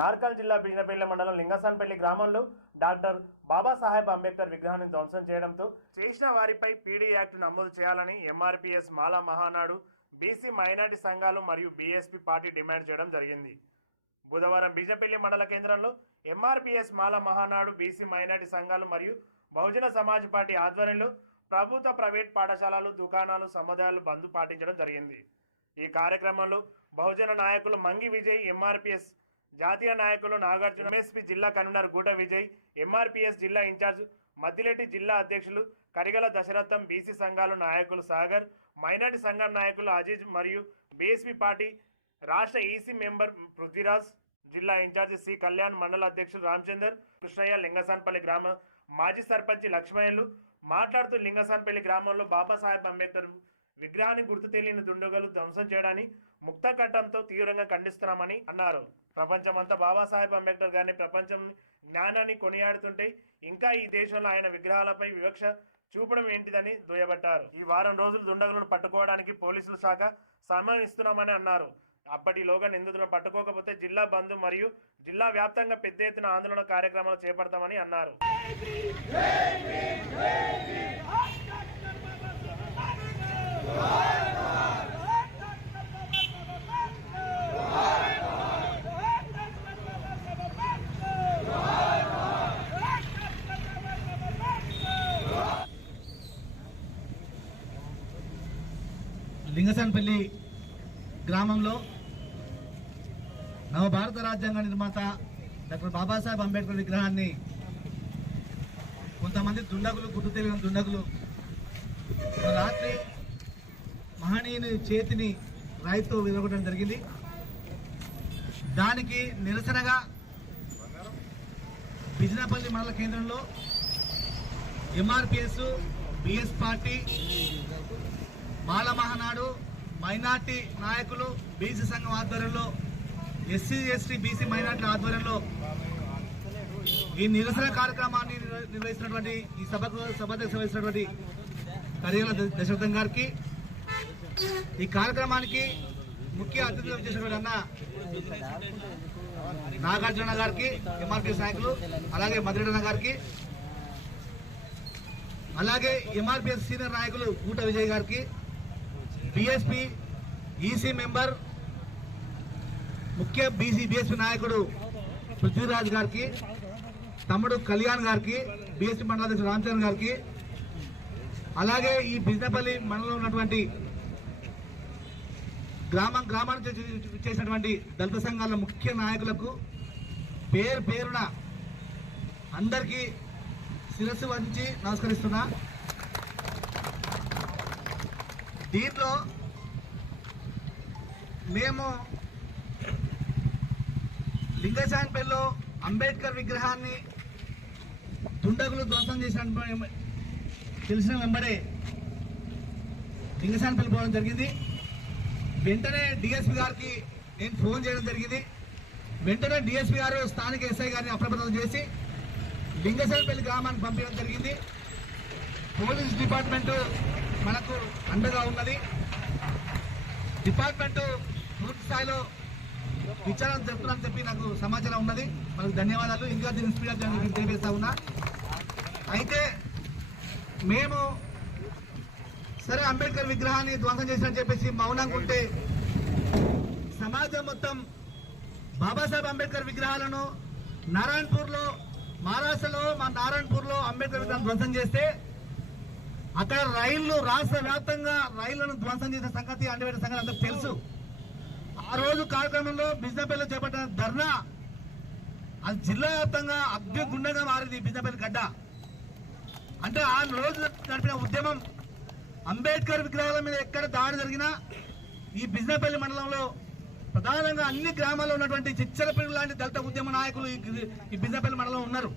నార్కల్ జిల్లా బిజినపల్లి మండలం లింగసాన్పల్లి గ్రామంలో డాక్టర్ బాబాసాహెబ్ అంబేద్కర్ విగ్రహాన్ని ధ్వంసం చేయడంతో చేసిన వారిపై పీడీ యాక్ట్ నమోదు చేయాలని ఎంఆర్పీఎస్ మాలా మహానాడు బీసీ మైనార్టీ సంఘాలు మరియు బీఎస్పీ పార్టీ డిమాండ్ చేయడం జరిగింది. బుధవారం బిజినపల్లి మండల కేంద్రంలో ఎంఆర్పీఎస్ మాలా మహానాడు బీసీ మైనార్టీ సంఘాలు మరియు బహుజన సమాజ్ పార్టీ ఆధ్వర్యంలో ప్రభుత్వ ప్రైవేట్ పాఠశాలలు దుకాణాలు సముదాయాలు బంద్ పాటించడం జరిగింది. ఈ కార్యక్రమంలో బహుజన నాయకులు మంగి విజయ్, ఎంఆర్పీఎస్ జాతీయ నాయకులు నాగార్జున, ఎంఎస్పీ జిల్లా కన్వీనర్ గూట విజయ్, ఎంఆర్పీఎస్ జిల్లా ఇన్ఛార్జ్ మద్దిరెడ్డి, జిల్లా అధ్యక్షులు కరిగల దశరథం, బీసీ సంఘాలు నాయకులు సాగర్, మైనార్టీ సంఘం నాయకులు అజీజ్ మరియు బీఎస్పీ పార్టీ రాష్ట్ర ఈసీ మెంబర్ పృథ్వీరాజ్, జిల్లా ఇన్ఛార్జి సి కళ్యాణ్, మండల అధ్యక్షులు రామచందర్, కృష్ణయ్య, లింగసాన్పల్లి గ్రామ మాజీ సర్పంచ్ లక్ష్మయ్యలు మాట్లాడుతూ లింగసాన్పల్లి గ్రామంలో బాబాసాహెబ్ అంబేద్కర్ విగ్రహాన్ని గుర్తు తెలియని దుండగులు ధ్వంసం చేయడాన్ని ముక్త కంఠంతో తీవ్రంగా ఖండిస్తున్నామని అన్నారు. ప్రపంచమంతా బాబాసాహెబ్ అంబేద్కర్ గారిని ప్రపంచం జ్ఞానాన్ని కొనియాడుతుంటే ఇంకా ఈ దేశంలో ఆయన విగ్రహాలపై వివక్ష చూపడం ఏంటిదని దుయ్యబట్టారు. ఈ వారం రోజులు దుండగులను పట్టుకోవడానికి పోలీసుల శాఖ సమయం ఇస్తున్నామని అన్నారు. అప్పటిలోగా నిందితులను పట్టుకోకపోతే జిల్లా బంద్ మరియు జిల్లా వ్యాప్తంగా పెద్ద ఎత్తున ఆందోళన కార్యక్రమాలు చేపడతామని అన్నారు. లింగసాన్పల్లి గ్రామంలో నవభారత రాజ్యాంగ నిర్మాత డాక్టర్ బాబాసాహెబ్ అంబేద్కర్ విగ్రహాన్ని కొంతమంది దుండగులు, గుర్తు తెలియని దుండగులు రాత్రి మహనీయుని చేతిని రాయితో విరగొట్టడం జరిగింది. దానికి నిరసనగా బిజినపల్లి మండల కేంద్రంలో ఎంఆర్పీఎస్, బిఎస్ పార్టీ, మాల మహానాడు, మైనార్టీ నాయకులు, బీసీ సంఘం ఆధ్వర్యంలో, ఎస్సీ ఎస్టీ బీసీ మైనార్టీ ఆధ్వర్యంలో ఈ నిరసన కార్యక్రమాన్ని నిర్వహిస్తున్నటువంటి ఈ సభకు వహిస్తున్నటువంటి కరిగల దశరథం గారికి, ఈ కార్యక్రమానికి ముఖ్య అతిథులు చేసినటువంటి అన్న నాగార్జున గారికి, ఎంఆర్పీఎస్ నాయకులు, అలాగే మద్దిరెడ్డి గారికి, అలాగే ఎంఆర్పీఎస్ సీనియర్ నాయకులు గూట విజయ్ గారికి, బీఎస్పీ ఈసీ మెంబర్ ముఖ్య బీఎస్పీ నాయకుడు పృథ్వీరాజ్ గారికి, తమ్ముడు కళ్యాణ్ గారికి, బీఎస్పీ మండల అధ్యక్షుడు రామచంద్ర గారికి, అలాగే ఈ బిజినపల్లి మండలంలో ఉన్నటువంటి గ్రామానికి చేసినటువంటి దళిత సంఘాల ముఖ్య నాయకులకు పేరున అందరికీ శిరస్సు వంచి నమస్కరిస్తున్నా. దీంట్లో మేము లింగసాన్పల్లిలో అంబేద్కర్ విగ్రహాన్ని దుండగులు ధ్వంసం చేసిన తెలిసిన వెంబడే లింగసాన్పల్లి పోవడం జరిగింది. వెంటనే డిఎస్పీ గారికి నేను ఫోన్ చేయడం జరిగింది. వెంటనే డిఎస్పీ గారు స్థానిక ఎస్ఐ గారిని అప్రమత్తం చేసి లింగసాన్పల్లి గ్రామానికి పంపించడం జరిగింది. పోలీస్ డిపార్ట్మెంటు మనకు అండగా ఉన్నది. డిపార్ట్మెంటు పూర్తి స్థాయిలో విచారణ జరుపుతుందని చెప్పి నాకు సమాచారం ఉన్నది. మనకు ధన్యవాదాలు. ఇంకా దీన్ని స్పీడ్ తెలియజేస్తా ఉన్నా. అయితే మేము సరే అంబేద్కర్ విగ్రహాన్ని ధ్వంసం చేసినని చెప్పేసి మౌనంగా ఉంటే సమాజం మొత్తం బాబాసాహెబ్ అంబేద్కర్ విగ్రహాలను నారాయణపూర్లో, మహారాష్ట్రలో నారాయణపూర్లో అంబేద్కర్ విగ్రహం ధ్వంసం చేస్తే అక్కడ రైళ్లు రాష్ట్ర వ్యాప్తంగా రైళ్లను ధ్వంసం చేసిన సంగతి అండవేట సంగతి అందరికి తెలుసు. ఆ రోజు కార్యక్రమంలో బిజినపల్లిలో చేపట్టిన ధర్నా అది జిల్లా వ్యాప్తంగా అగ్నిగుండంగా మారింది. బిజినపల్లి గడ్డ అంటే ఆ రోజు నడిపిన ఉద్యమం అంబేద్కర్ విగ్రహాల మీద ఎక్కడ దాడి జరిగినా ఈ బిజినపల్లి మండలంలో ప్రధానంగా అన్ని గ్రామాల్లో ఉన్నటువంటి చిచ్చలపల్లి లాంటి దళిత ఉద్యమ నాయకులు ఈ బిజినపల్లి మండలంలో ఉన్నారు.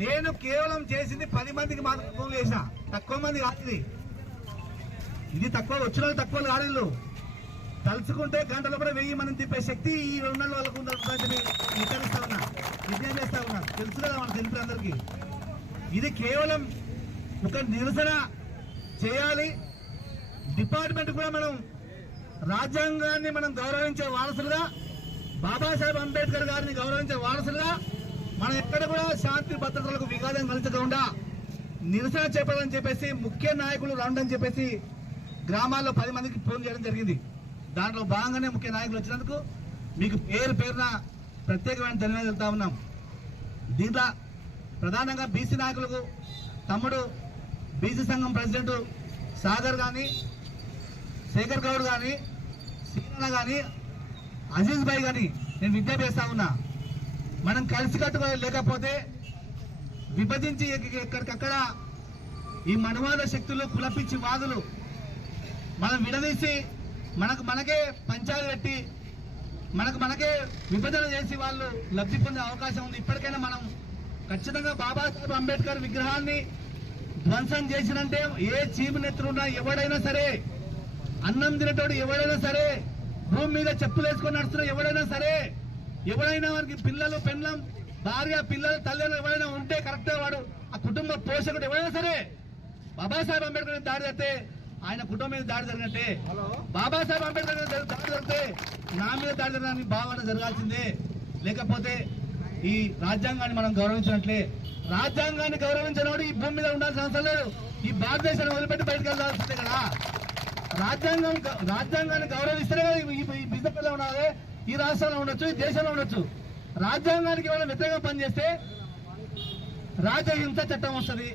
నేను కేవలం చేసింది 10 మందికి మాత్రం ఫోన్ చేసిన, తక్కువ మంది కాదు. ఇది తక్కువ వచ్చిన తక్కువ గాడిళ్ళు తలుచుకుంటే గంటలో కూడా 1000 మందిని తిప్పే శక్తి ఈ 2 నెలల వాళ్ళకు ఉందని హెచ్చరిస్తా ఉన్నా, విజ్ఞానం చేస్తా ఉన్నా. తెలుసు కదా మన తెలుపు అందరికీ. ఇది కేవలం ఒక నిరసన చేయాలి. డిపార్ట్మెంట్ కూడా మనం రాజ్యాంగాన్ని మనం గౌరవించే వారసులుగా బాబాసాహెబ్ అంబేద్కర్ గారిని గౌరవించే వారసులుగా మనం ఎక్కడ కూడా శాంతి భద్రతలకు విఘాతం కలగకుండా నిరసన చేపడాలని చెప్పేసి ముఖ్య నాయకులు రావడం చెప్పేసి గ్రామాల్లో 10 మందికి ఫోన్ చేయడం జరిగింది. దాంట్లో భాగంగానే ముఖ్య నాయకులు వచ్చినందుకు మీకు పేరు పేరున ప్రత్యేకమైన ధన్యవాదాలు తెలుపుతా ఉన్నాం. దీంట్లో ప్రధానంగా బీసీ నాయకులకు తమ్ముడు బీసీ సంఘం ప్రెసిడెంట్ సాగర్ కానీ, శేఖర్ గౌడ్ కానీ, సీనా కానీ, అజీజ్ భాయ్ కానీ నేను విజ్ఞప్తి చేస్తా ఉన్నా. మనం కలిసికట్టుగా లేకపోతే విభజించి ఎక్కడికక్కడ ఈ మనువాద శక్తులు, కులపిచ్చి వాదులు మనం విడదీసి మనకే పంచాలు పెట్టి మనకే విభజన చేసి వాళ్ళు లబ్ధి పొందే అవకాశం ఉంది. ఇప్పటికైనా మనం ఖచ్చితంగా బాబాసాహెబ్ అంబేద్కర్ విగ్రహాన్ని ధ్వంసం చేసినంటే ఏ చీము నెత్తులున్నా ఎవడైనా సరే, అన్నం తినేటోడు ఎవడైనా సరే, భూమి మీద చెప్పులు వేసుకొని నడుస్తున్న ఎవడైనా సరే, ఎవడైనా వారికి పిల్లలు, పెళ్ళం, భార్య, పిల్లలు, తల్లిదండ్రులు ఎవరైనా ఉంటే కరెక్ట్గా వాడు ఆ కుటుంబ పోషకుడు ఎవరైనా సరే బాబాసాహెబ్ అంబేద్కర్ దాడి జరిగితే ఆయన కుటుంబం మీద దాడి జరిగినట్టే, బాబాసాహెబ్ అంబేద్కర్ మీద దాడి జరిగితే నా మీద దాడి జరగడానికి భావన జరగాల్సిందే. లేకపోతే ఈ రాజ్యాంగాన్ని మనం గౌరవించినట్లే. రాజ్యాంగాన్ని గౌరవించినవాడు ఈ భూమి మీద ఉండాల్సిన అవసరం లేదు. ఈ భారతదేశాన్ని వదిలిపెట్టి బయటకు వెళ్ళాల్సిందే కదా. రాజ్యాంగాన్ని గౌరవిస్తేనే కదా ఈ బిజెపిలో ఉండాలి, ఈ రాష్ట్రంలో ఉండొచ్చు, ఈ దేశంలో ఉండొచ్చు. రాజ్యాంగానికి ఏమైనా వ్యతిరేకంగా పనిచేస్తే రాజ్యహింస చట్టం వస్తుంది,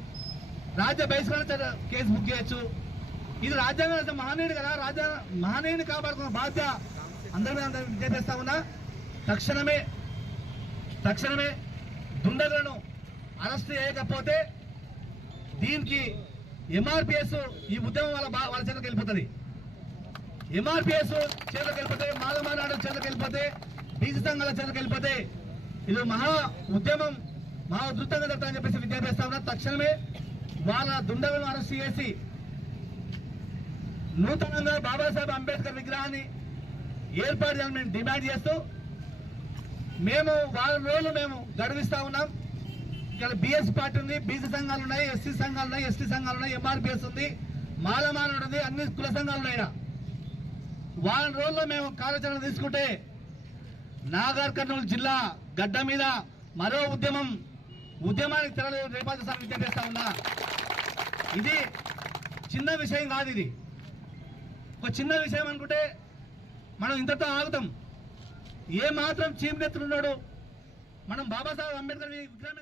రాజ్య బహిష్కరణ కేసు బుక్ చేయొచ్చు. ఇది రాజ్యాంగం మహనీయుడు కదా, మహనీయుని కాపాడుకున్న బాధ్యత అందరి విజ్ఞప్తిస్తా ఉన్నా. తక్షణమే దుండగులను అరెస్ట్ చేయకపోతే దీనికి ఎంఆర్పిఎస్ ఈ ఉద్యమం వాళ్ళ చేతకు వెళ్ళిపోతుంది. ఎంఆర్పిఎస్ చేతకు వెళ్ళిపోతే, మాలమానాడు చేతకు వెళ్ళిపోతే, బీసీ సంఘాల చేతకు వెళ్ళిపోతే ఇది మహా ఉద్యమం, మహా ఉధృతంగా జరుగుతుందని చెప్పేసి విజ్ఞప్తిస్తా ఉన్నా. తక్షణమే వాళ్ళ దుండగులను అరెస్ట్ చేసి నూతనంగా బాబాసాహెబ్ అంబేద్కర్ విగ్రహాన్ని ఏర్పాటు చేయాలని మేము డిమాండ్ చేస్తూ మేము వారం రోజులు మేము గడువిస్తా ఉన్నాం. ఇక్కడ బిఎస్ పార్టీ ఉంది, బీసీ సంఘాలు ఉన్నాయి, ఎస్సీ సంఘాలు ఉన్నాయి, ఎస్టీ సంఘాలు ఉన్నాయి, ఎంఆర్పిఎస్ ఉంది, మాలమానుడు ఉంది, అన్ని కుల సంఘాలు ఉన్నాయి. వారం రోజుల్లో మేము కార్యాచరణ తీసుకుంటే నాగర్ కర్నూలు జిల్లా గడ్డ మీద మరో ఉద్యమానికి రేపాల్సిన విజ్ఞప్తిస్తా ఉన్నా. ఇది చిన్న విషయం కాదు. ఇది ఒక చిన్న విషయం అనుకుంటే మనం ఇంతతో ఆగుతాం. ఏ మాత్రం చీమనెత్తులున్నాడు మనం బాబాసాహెబ్ అంబేద్కర్ విగ్రహం